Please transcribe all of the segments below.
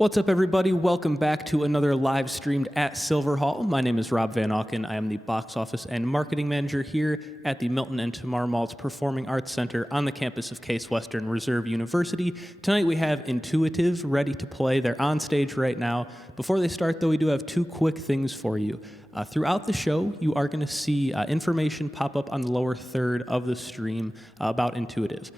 What's up, everybody? Welcome back to another live streamed at Silver Hall. My name is Rob Van Auken. I am the box office and marketing manager here at the Milton and Tamar Maltz Performing Arts Center on the campus of Case Western Reserve University. Tonight we have In2ATIVE ready to play. They're on stage right now. Before they start, though, we do have two quick things for you. Throughout the show, you are going to see information pop up on the lower third of the stream about In2ATIVE.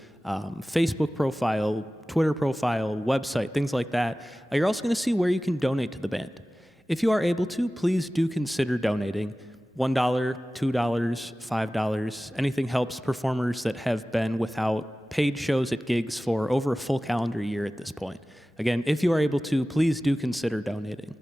Facebook profile, Twitter profile, website, things like that. You're also going to see where you can donate to the band. If you are able to, please do consider donating. $1, $2, $5, anything helps performers that have been without paid shows at gigs for over a full calendar year at this point. Again, if you are able to, please do consider donating.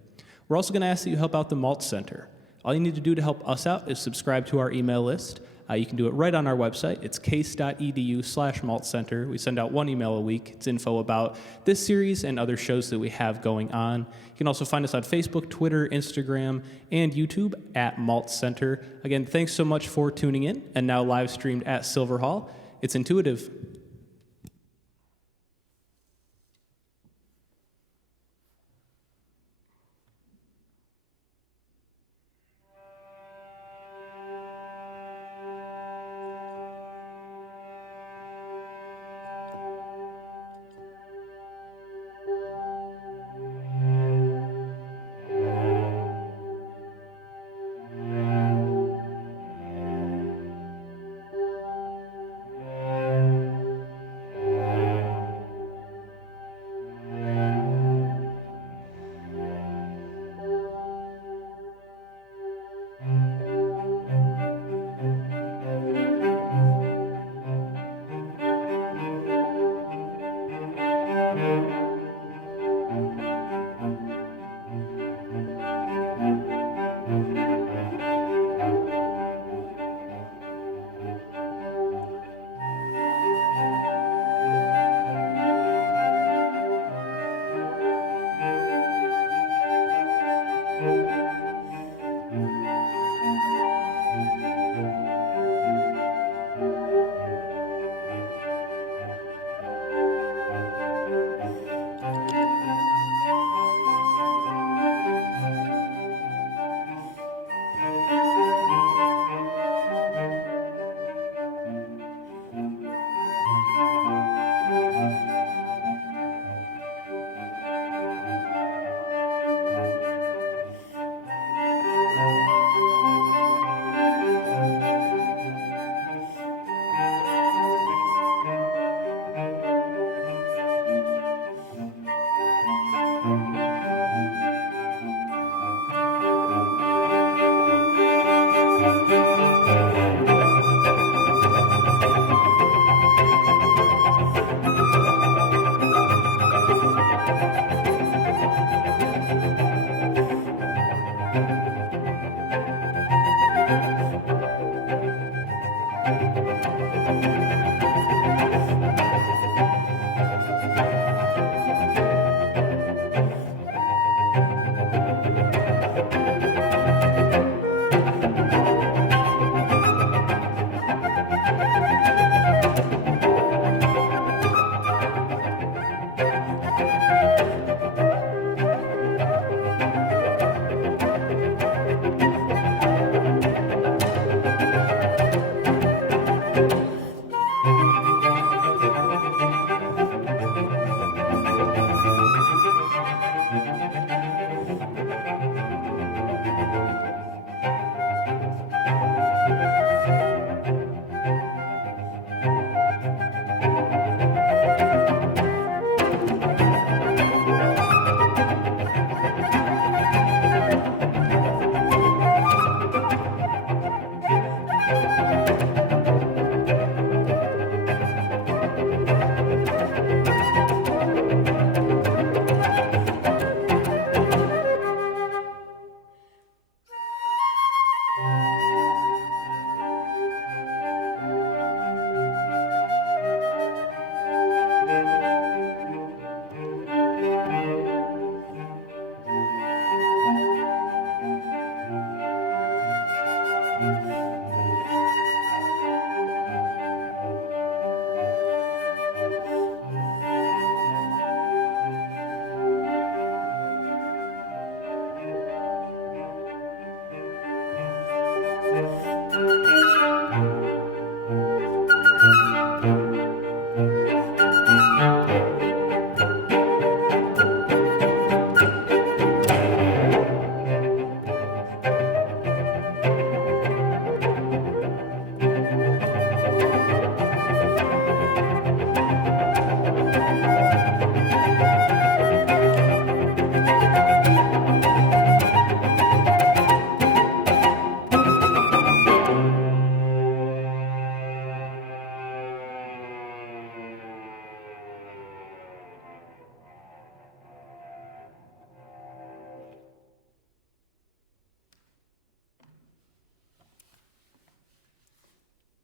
We're also going to ask that you help out the Maltz Center. All you need to do to help us out is subscribe to our email list. You can do it right on our website. It's case.edu/maltzcenter. We send out one email a week. It's info about this series and other shows that we have going on. You can also find us on Facebook, Twitter, Instagram, and YouTube at Maltz Center. Again, thanks so much for tuning in. And now live streamed at Silver Hall, it's In2ATIVE.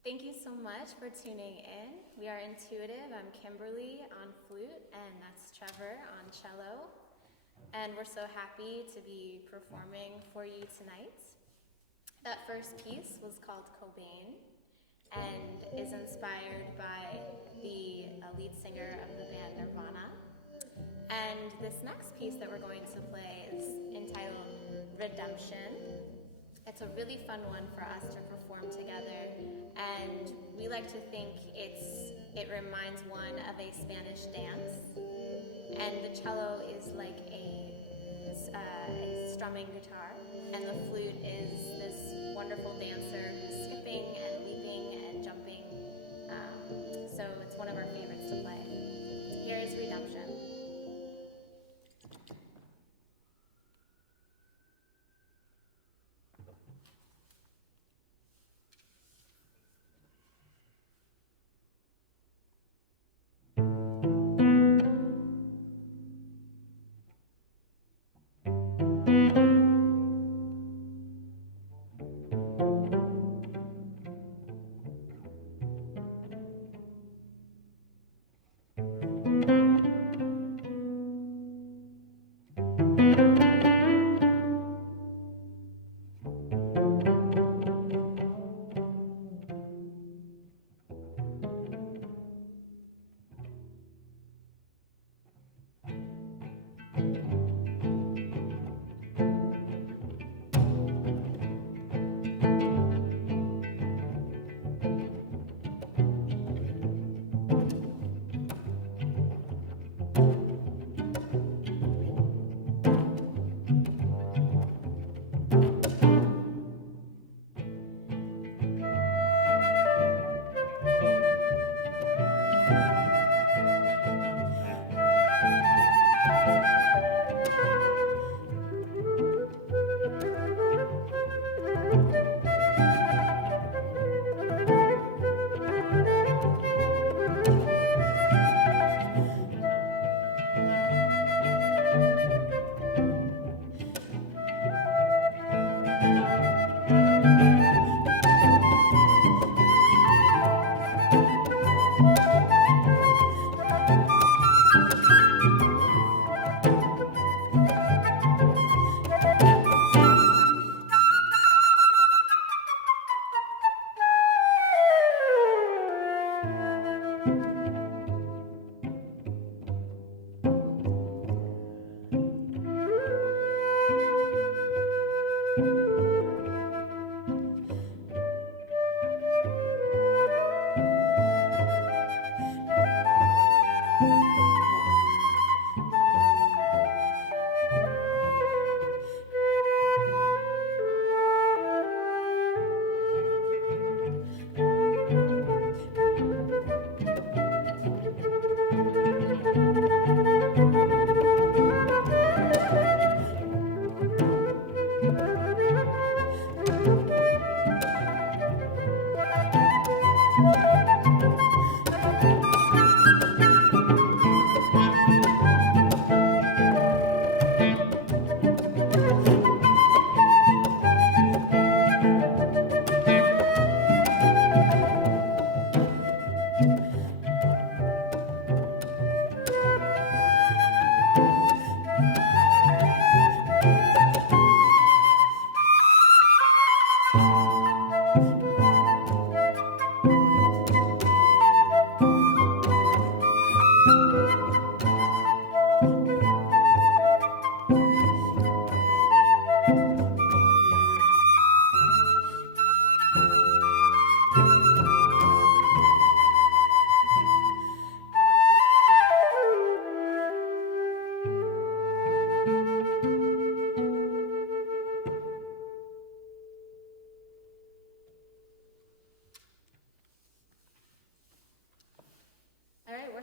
Thank you so much for tuning in. We are Intuitive. I'm Kimberly on flute, and that's Trevor on cello. And we're so happy to be performing for you tonight. That first piece was called Cobain and is inspired by the lead singer of the band Nirvana. And this next piece that we're going to play is entitled Redemption. It's a really fun one for us to perform together, and we like to think it reminds one of a Spanish dance, and the cello is like a strumming guitar, and the flute is this wonderful dancer who's skipping and leaping and jumping, so it's one of our favorites to play. Here is Redemption.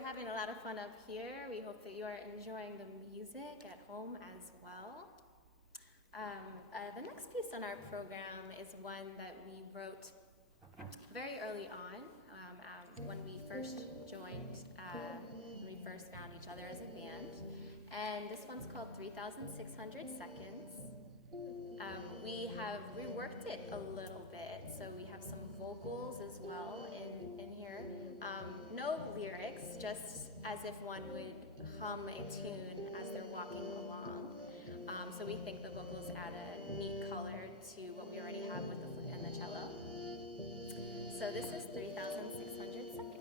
Having a lot of fun up here. We hope that you are enjoying the music at home as well. The next piece on our program is one that we wrote very early on when we first joined, when we first found each other as a band. And this one's called 3,600 Seconds. We have reworked it a little bit, so we have some vocals vocals as well in here. No lyrics, just as if one would hum a tune as they're walking along. So we think the vocals add a neat color to what we already have with the flute and the cello. So this is 3,600 seconds.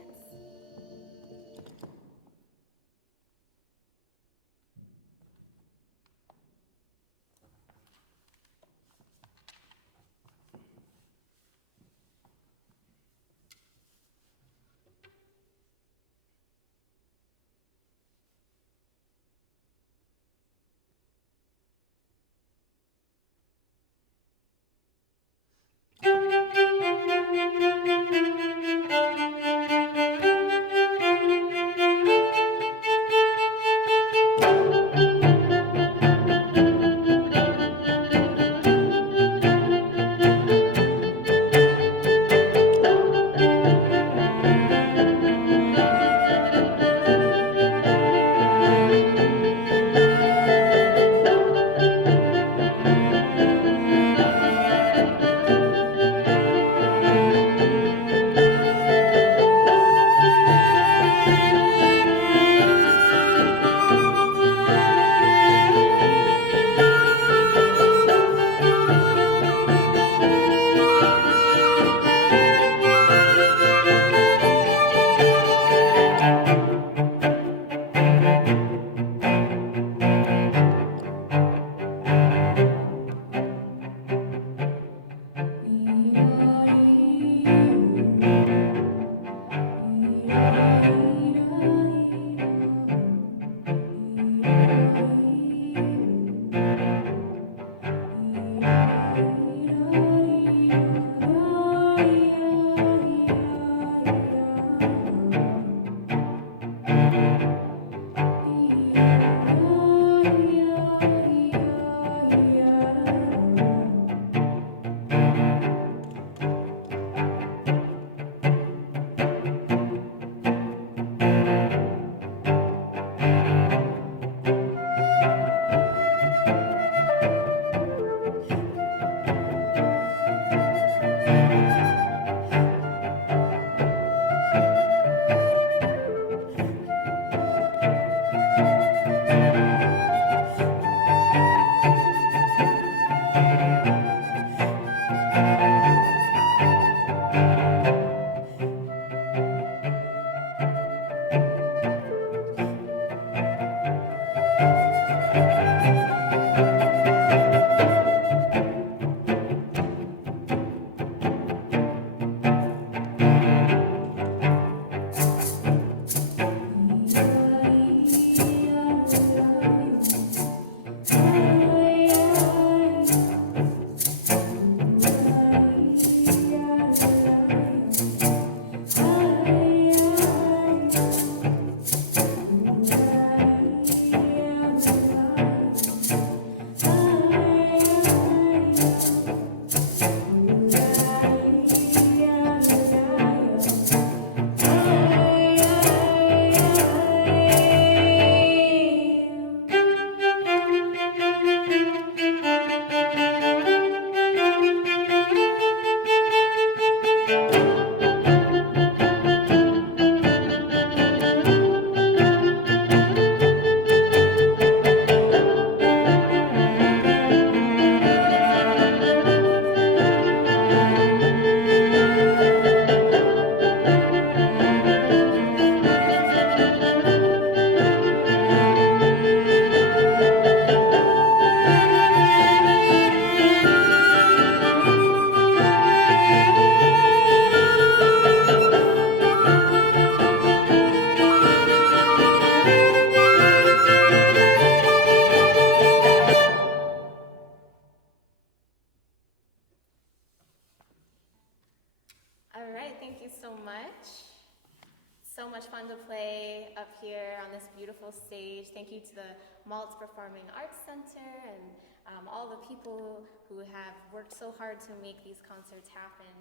So much fun to play up here on this beautiful stage. Thank you to the Maltz Performing Arts Center and all the people who have worked so hard to make these concerts happen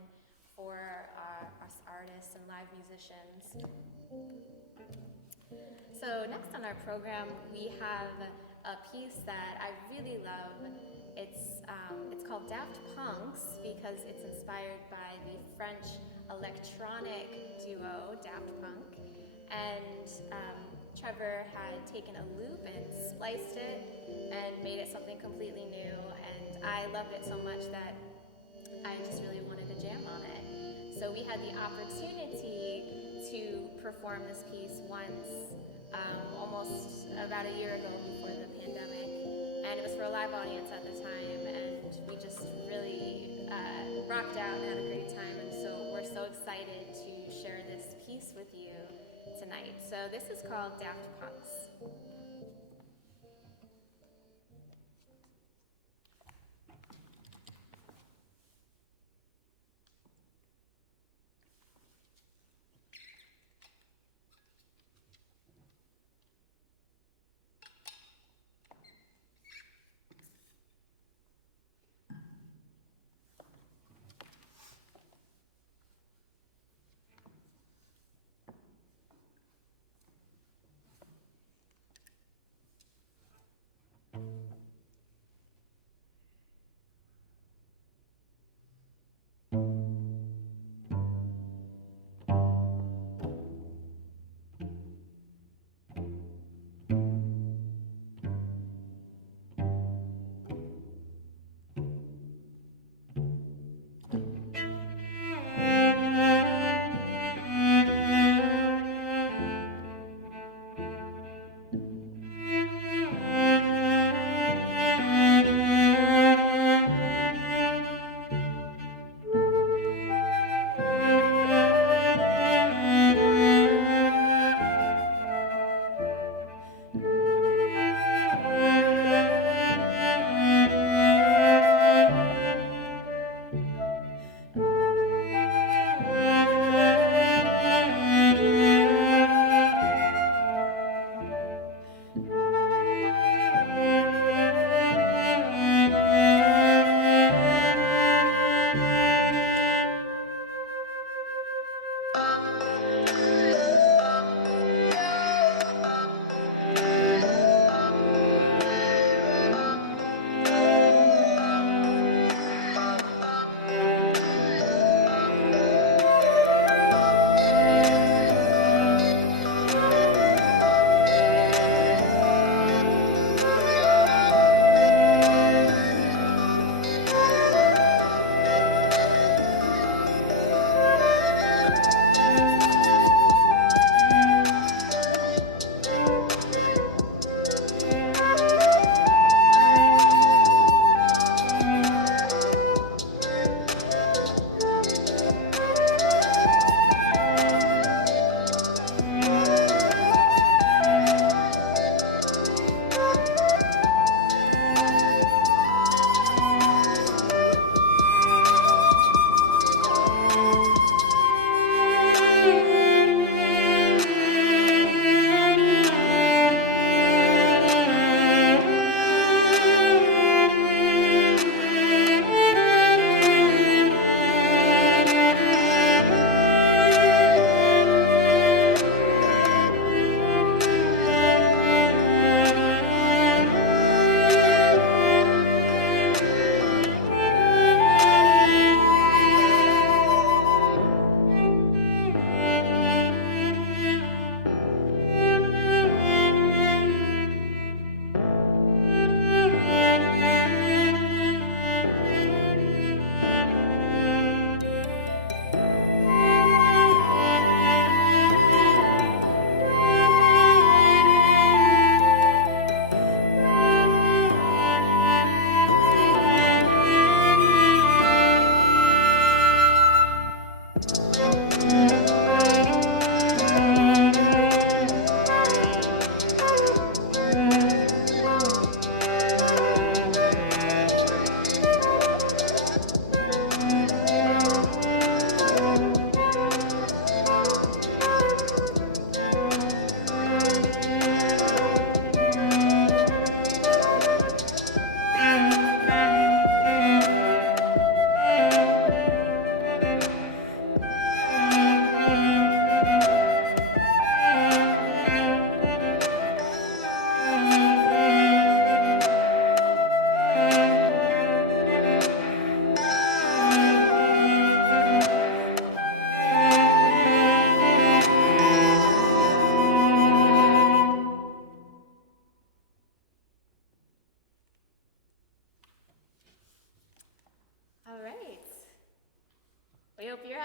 for us artists and live musicians. So next on our program, we have a piece that I really love. It's called Daft Punx because it's inspired by the French electronic duo Daft Punk. And Trevor had taken a loop and spliced it and made it something completely new. And I loved it so much that I just really wanted to jam on it. So we had the opportunity to perform this piece once, almost about a year ago before the pandemic. And it was for a live audience at the time, and we just really rocked out and had a great time. And so we're so excited to share this piece with you tonight. So this is called Daft Punx.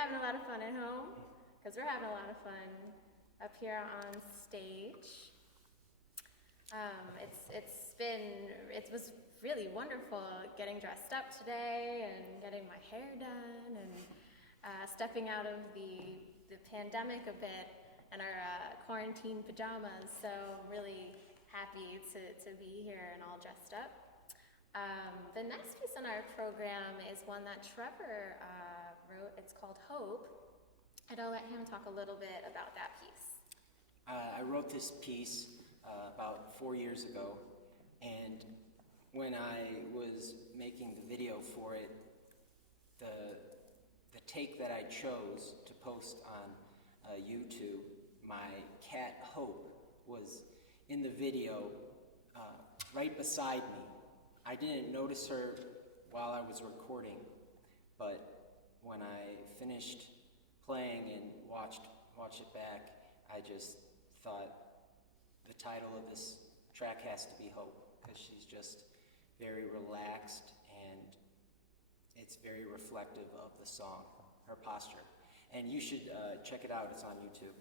having a lot of fun at home, because we're having a lot of fun up here on stage. It was really wonderful getting dressed up today and getting my hair done and stepping out of the pandemic a bit in our quarantine pajamas. So really happy to be here and all dressed up. The next piece in our program is one that Trevor wrote. It's called Hope, and I'll let him talk a little bit about that piece. I wrote this piece about 4 years ago, and when I was making the video for it, the take that I chose to post on YouTube, my cat Hope was in the video right beside me. I didn't notice her while I was recording, but when I finished playing and watched it back, I just thought the title of this track has to be Hope, because she's just very relaxed and it's very reflective of the song, her posture. And you should check it out, it's on YouTube.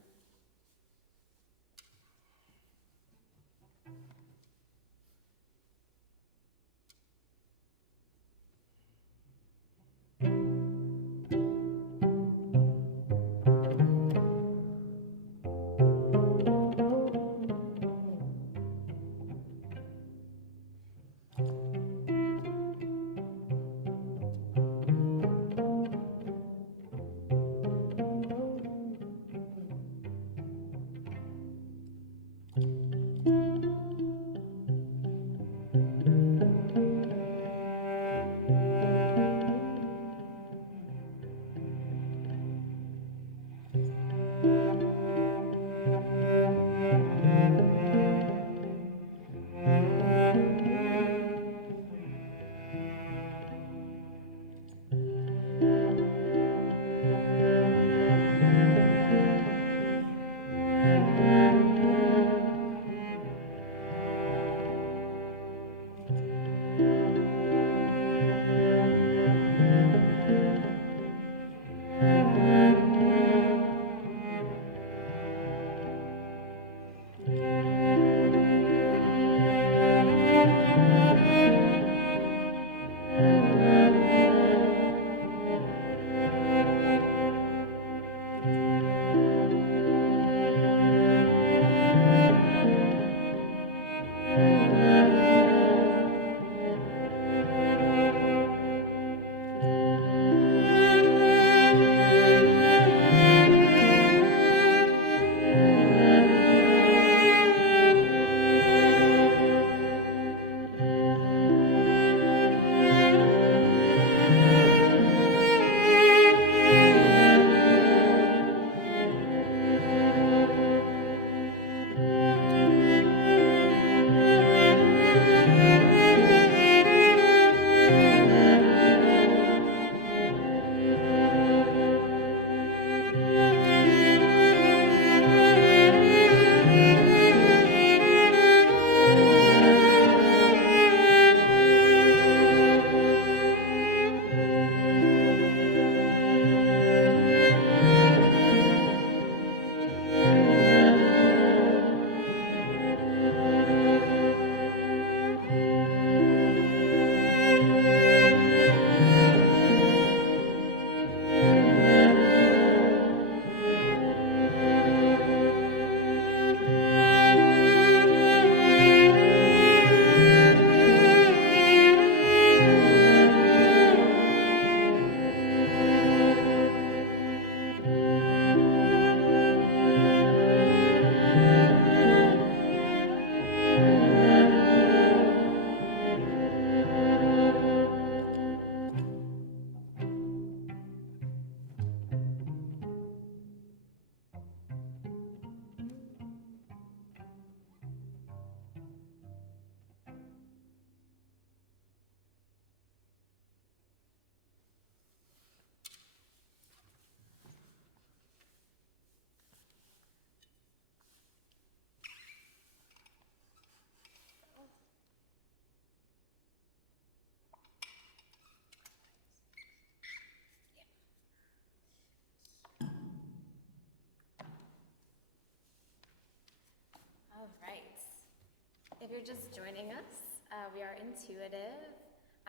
If you're just joining us, we are IN2ATIVE.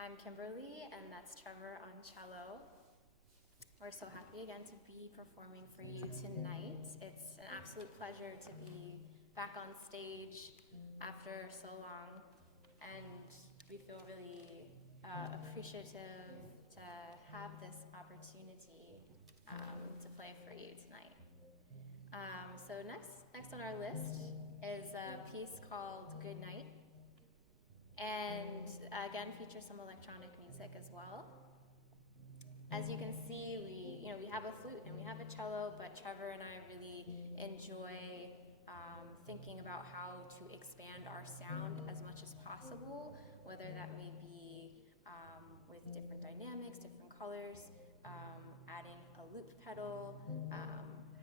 I'm Kimberly, and that's Trevor on cello. We're so happy again to be performing for you tonight. It's an absolute pleasure to be back on stage after so long, and we feel really appreciative to have this opportunity to play for you tonight. So next on our list is a piece called Goodnight, and again features some electronic music as well. As you can see, we have a flute and we have a cello, but Trevor and I really enjoy thinking about how to expand our sound as much as possible, whether that may be with different dynamics, different colors, adding a loop pedal,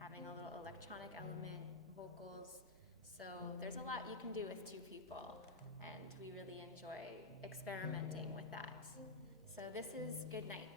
having a little electronic element, vocals. So there's a lot you can do with two people, and we really enjoy experimenting with that. So this is Goodnight.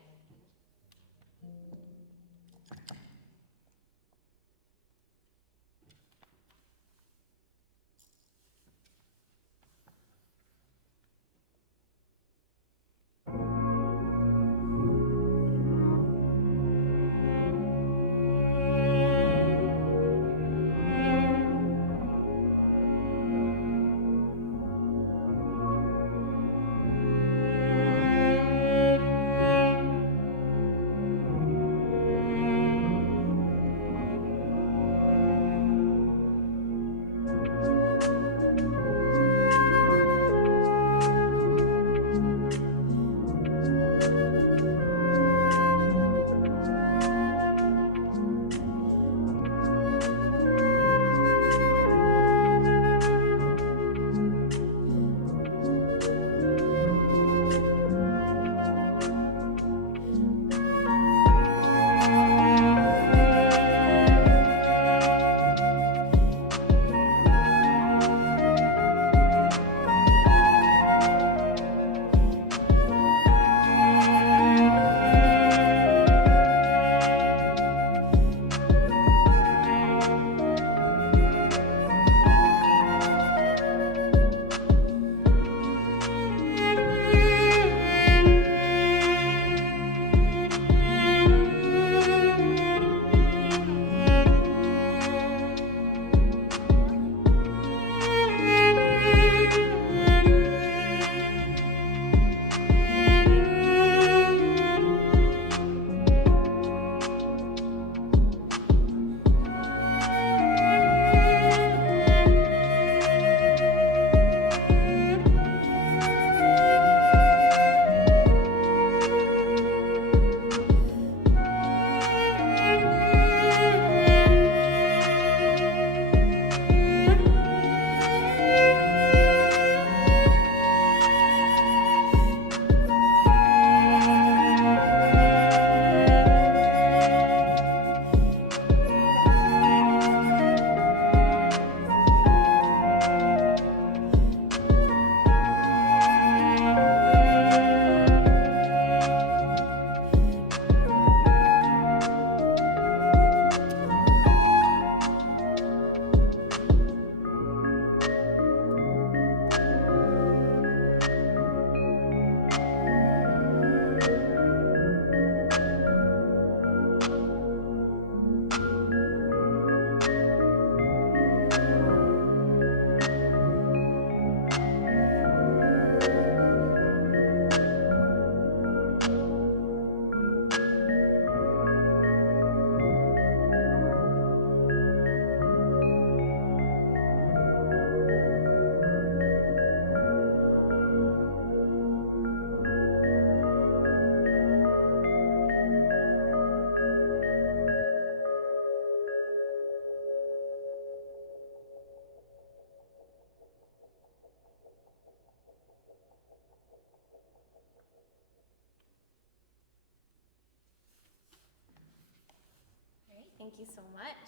Thank you so much.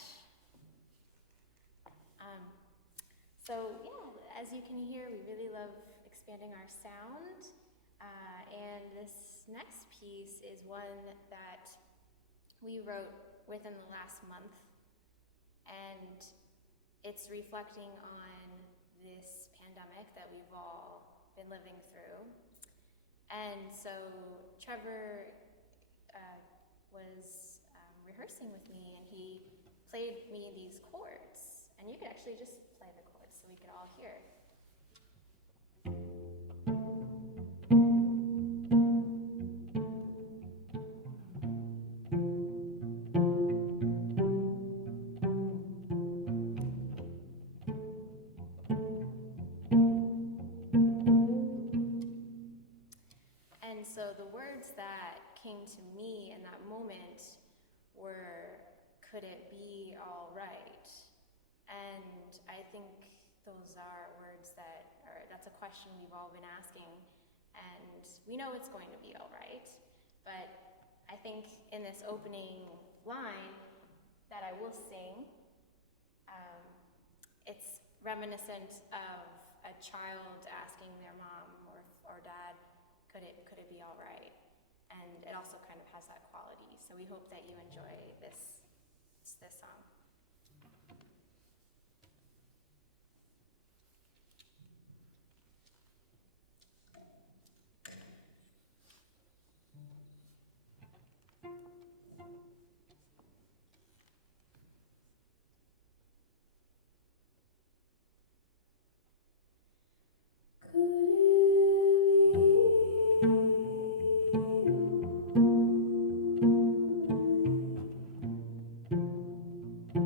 So yeah, as you can hear, we really love expanding our sound. And this next piece is one that we wrote within the last month. And it's reflecting on this pandemic pandemic that we've all been living through. And so Trevor was rehearsing with me, and he played me these chords. And you could actually just play the chords so we could all hear. And so the words that came to me in that moment were, could it be all right? And I think those are words that's a question we've all been asking, and we know it's going to be all right. But I think in this opening line that I will sing, it's reminiscent of a child asking their mom or dad, could it be all right? And it also kind of has that quality. So we hope that you enjoy this song. Could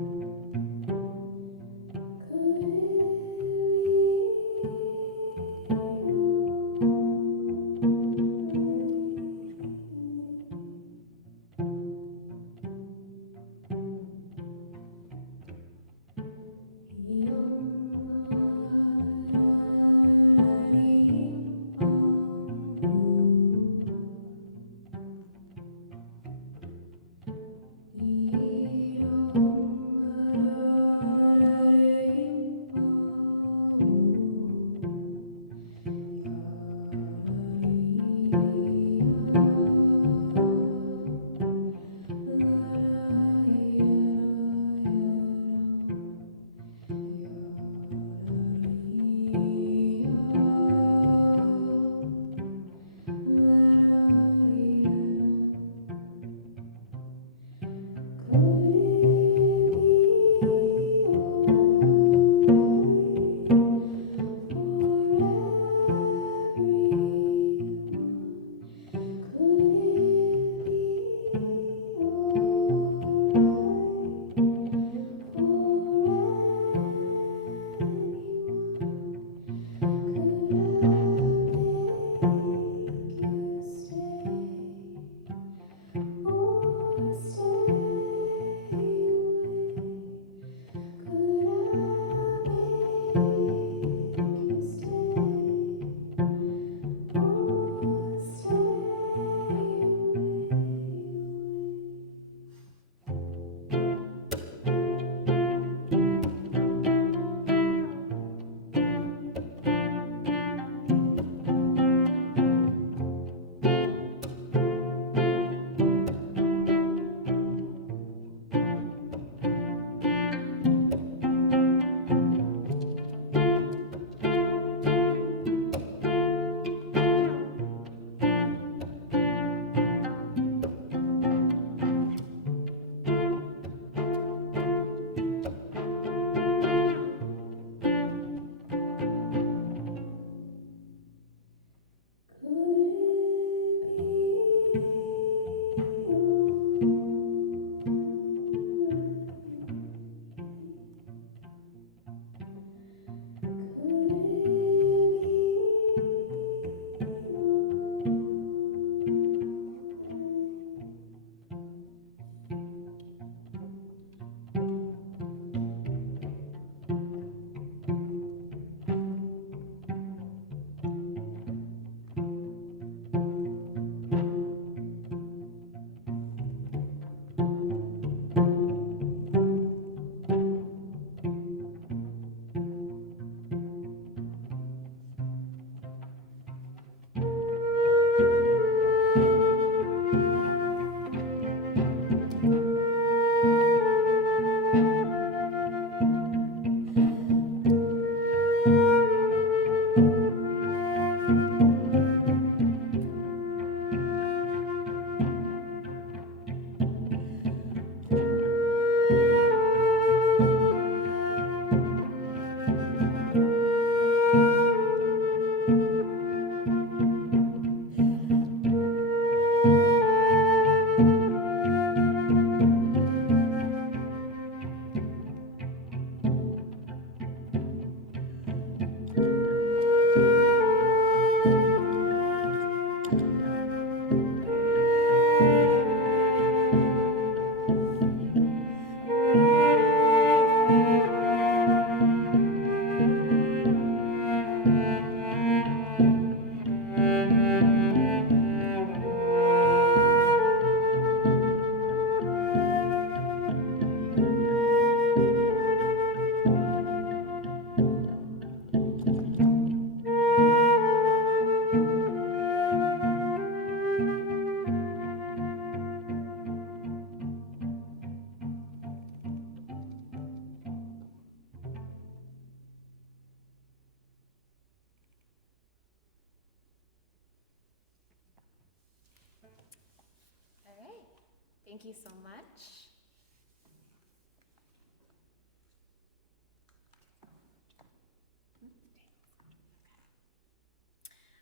Thank you so much.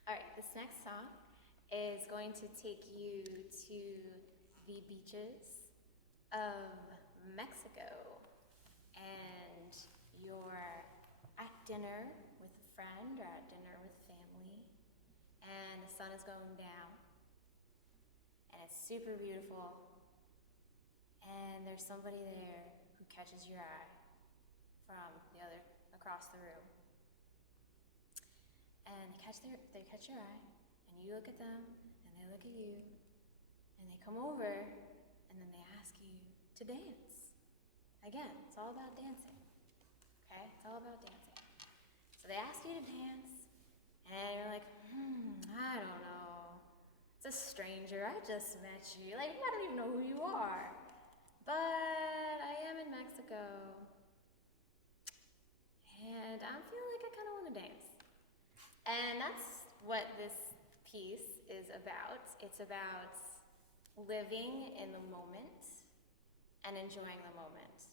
All right, this next song is going to take you to the beaches of Mexico, and you're at dinner with a friend or at dinner with family, and the sun is going down, and it's super beautiful, and there's somebody there who catches your eye from across the room. And they catch your eye, and you look at them, and they look at you, and they come over, and then they ask you to dance. Again, it's all about dancing, okay? It's all about dancing. So they ask you to dance, and you're like, I don't know. It's a stranger, I just met you. Like, I don't even know who you are. But I am in Mexico, and I'm feeling like I kind of want to dance. And that's what this piece is about. It's about living in the moment and enjoying the moment.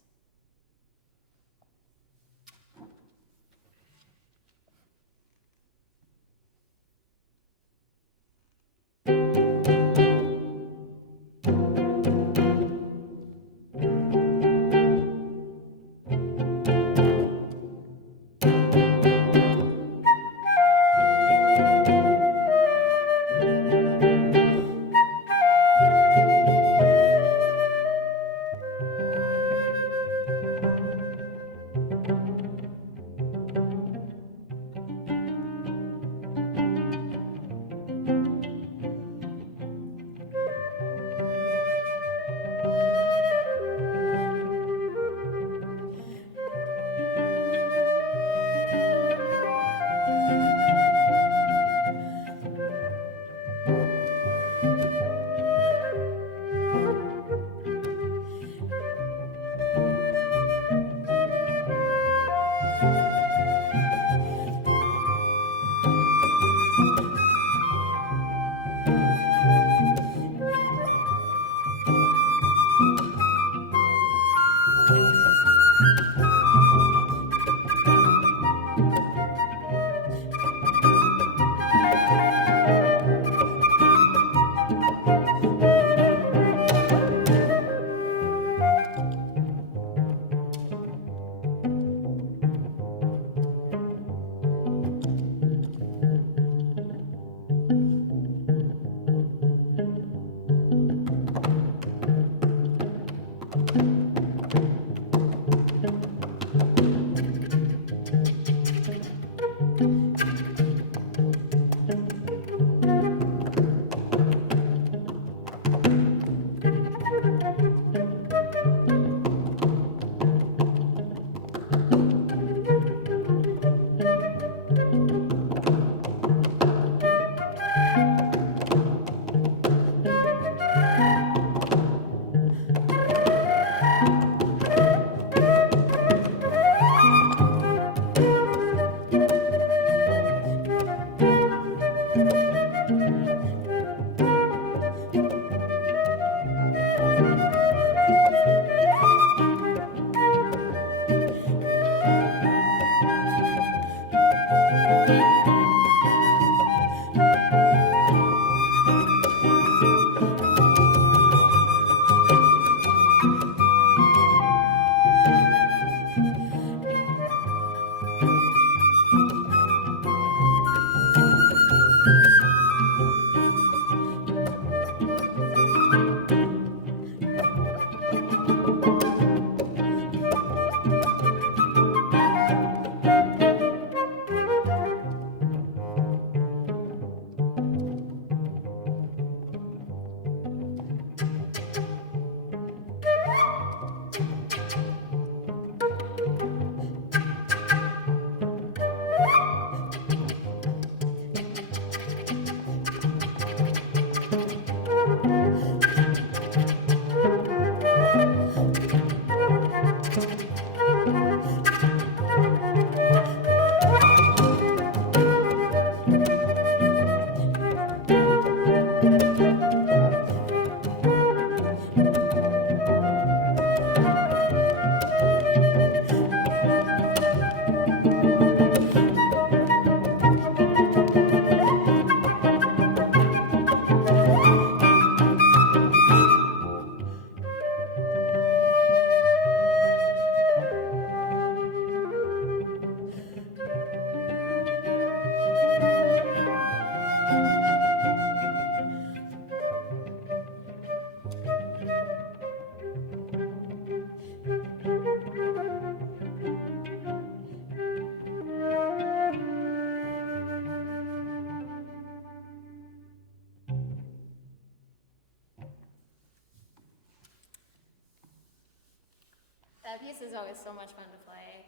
That piece is always so much fun to play.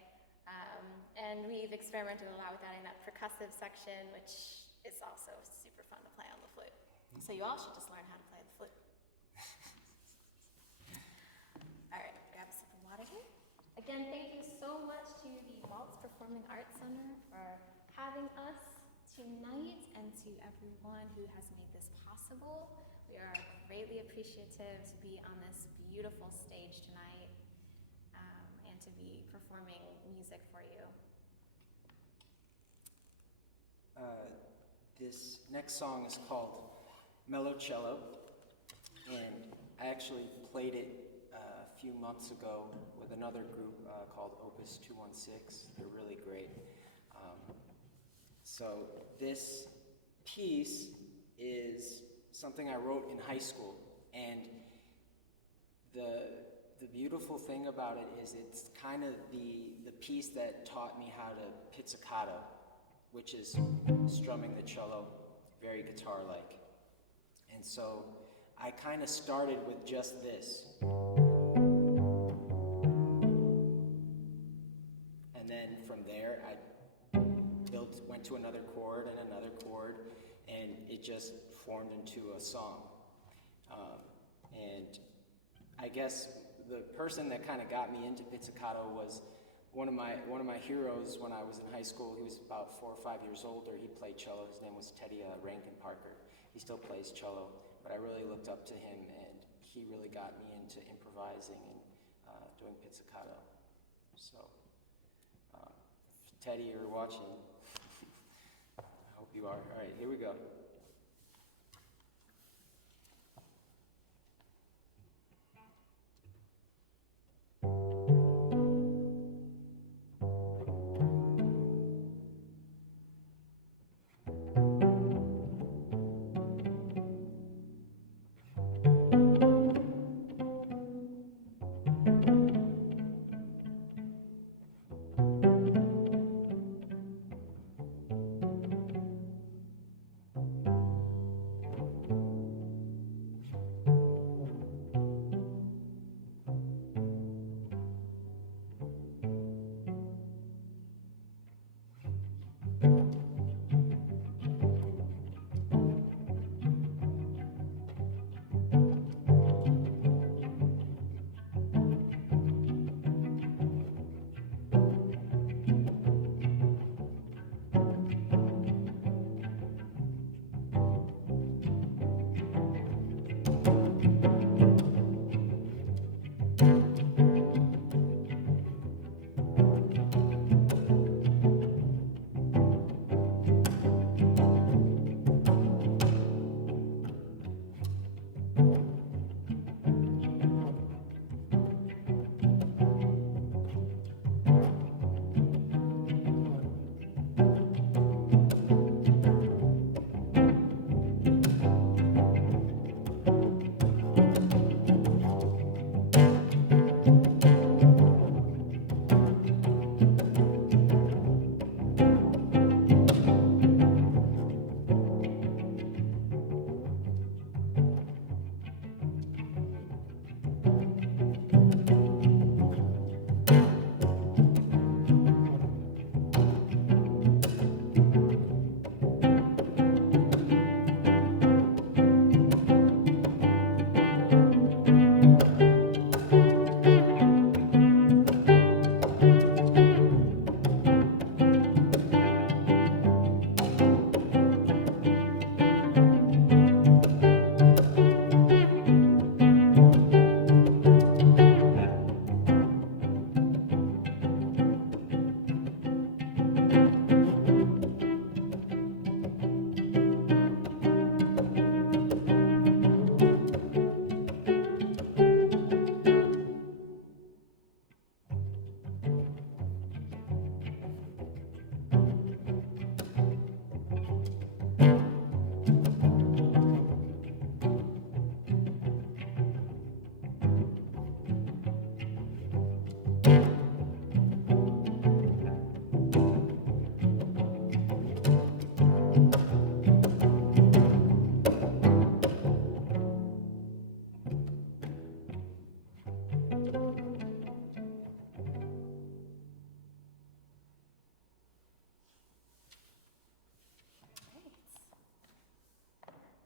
And we've experimented a lot with adding that percussive section, which is also super fun to play on the flute. So you all should just learn how to play the flute. All right, grab a sip of water here. Again, thank you so much to the Maltz Performing Arts Center for having us tonight, and to everyone who has made this possible. We are greatly appreciative to be on this beautiful stage tonight, and to be performing music for you. This next song is called Mellow Cello, and I actually played it a few months ago with another group called Opus 216. They're really great. So this piece is something I wrote in high school, and the beautiful thing about it is it's kind of the piece that taught me how to pizzicato, which is strumming the cello, very guitar-like. And so I kind of started with just this. And then from there, I went to another chord and another chord, and it just formed into a song. And I guess the person that kind of got me into pizzicato was one of my heroes when I was in high school. He was about 4 or 5 years older. He played cello. His name was Teddy Rankin Parker. He still plays cello, but I really looked up to him, and he really got me into improvising and doing pizzicato. So, Teddy, you're watching. I hope you are. All right, here we go.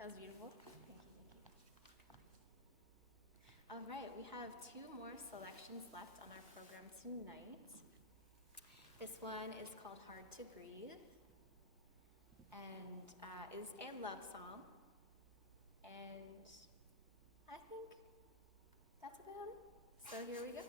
That was beautiful. Thank you, thank you. All right, we have 2 more selections left on our program tonight. This one is called Hard to Breathe and is a love song. And I think that's about it. So here we go.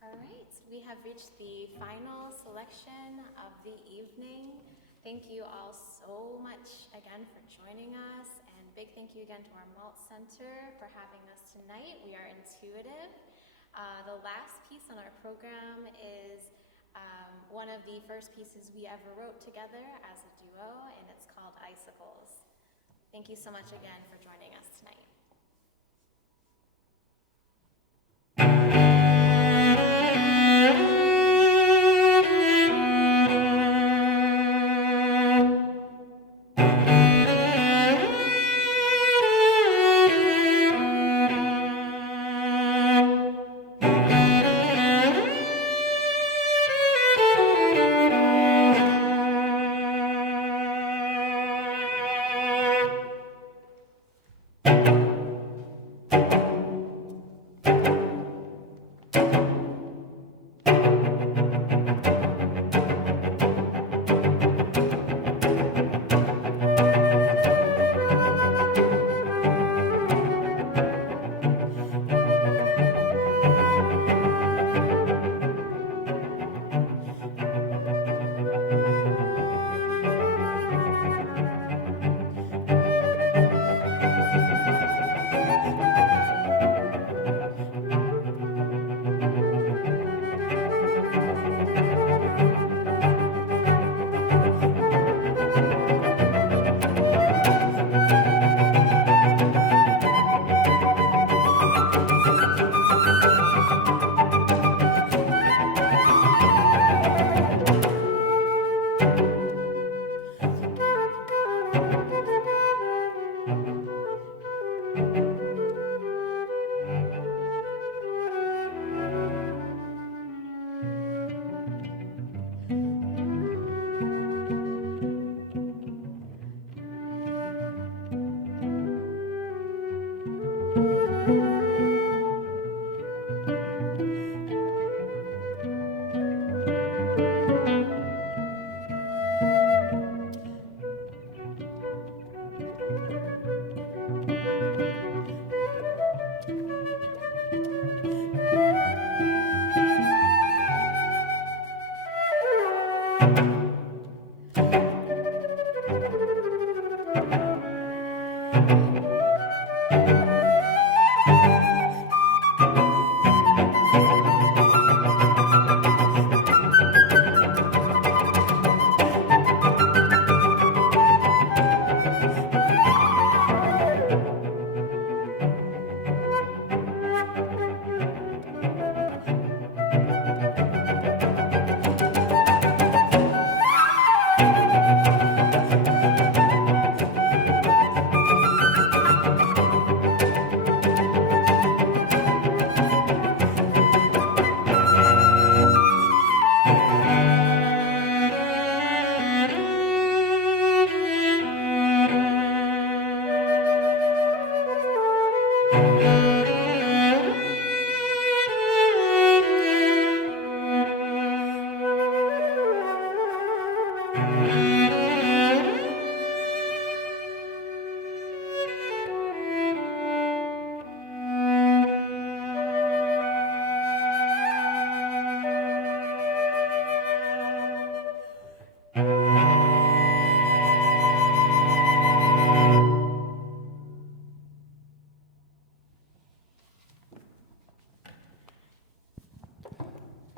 All right, we have reached the final selection of the evening. Thank you all so much again for joining us, and big thank you again to our Maltz Center for having us tonight. We are intuitive. The last piece on our program is one of the first pieces we ever wrote together as a duo, and it's called Icicles. Thank you so much again for joining us tonight.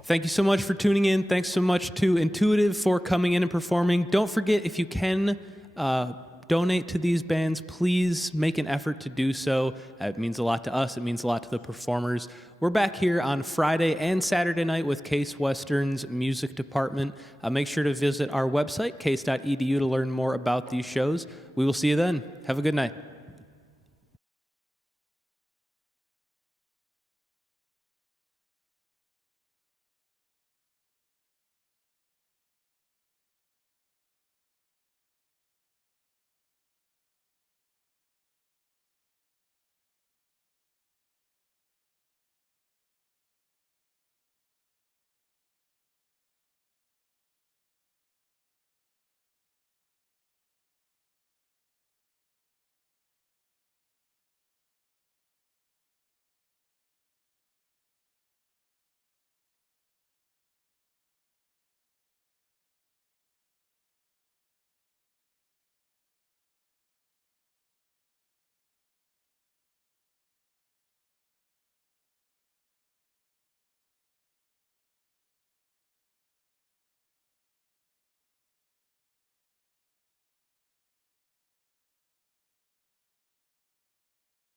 Thank you so much for tuning in. Thanks so much to IN2ATIVE for coming in and performing. Don't forget, if you can donate to these bands, please make an effort to do so. It means a lot to us. It means a lot to the performers. We're back here on Friday and Saturday night with Case Western's music department. Make sure to visit our website, case.edu, to learn more about these shows. We will see you then. Have a good night.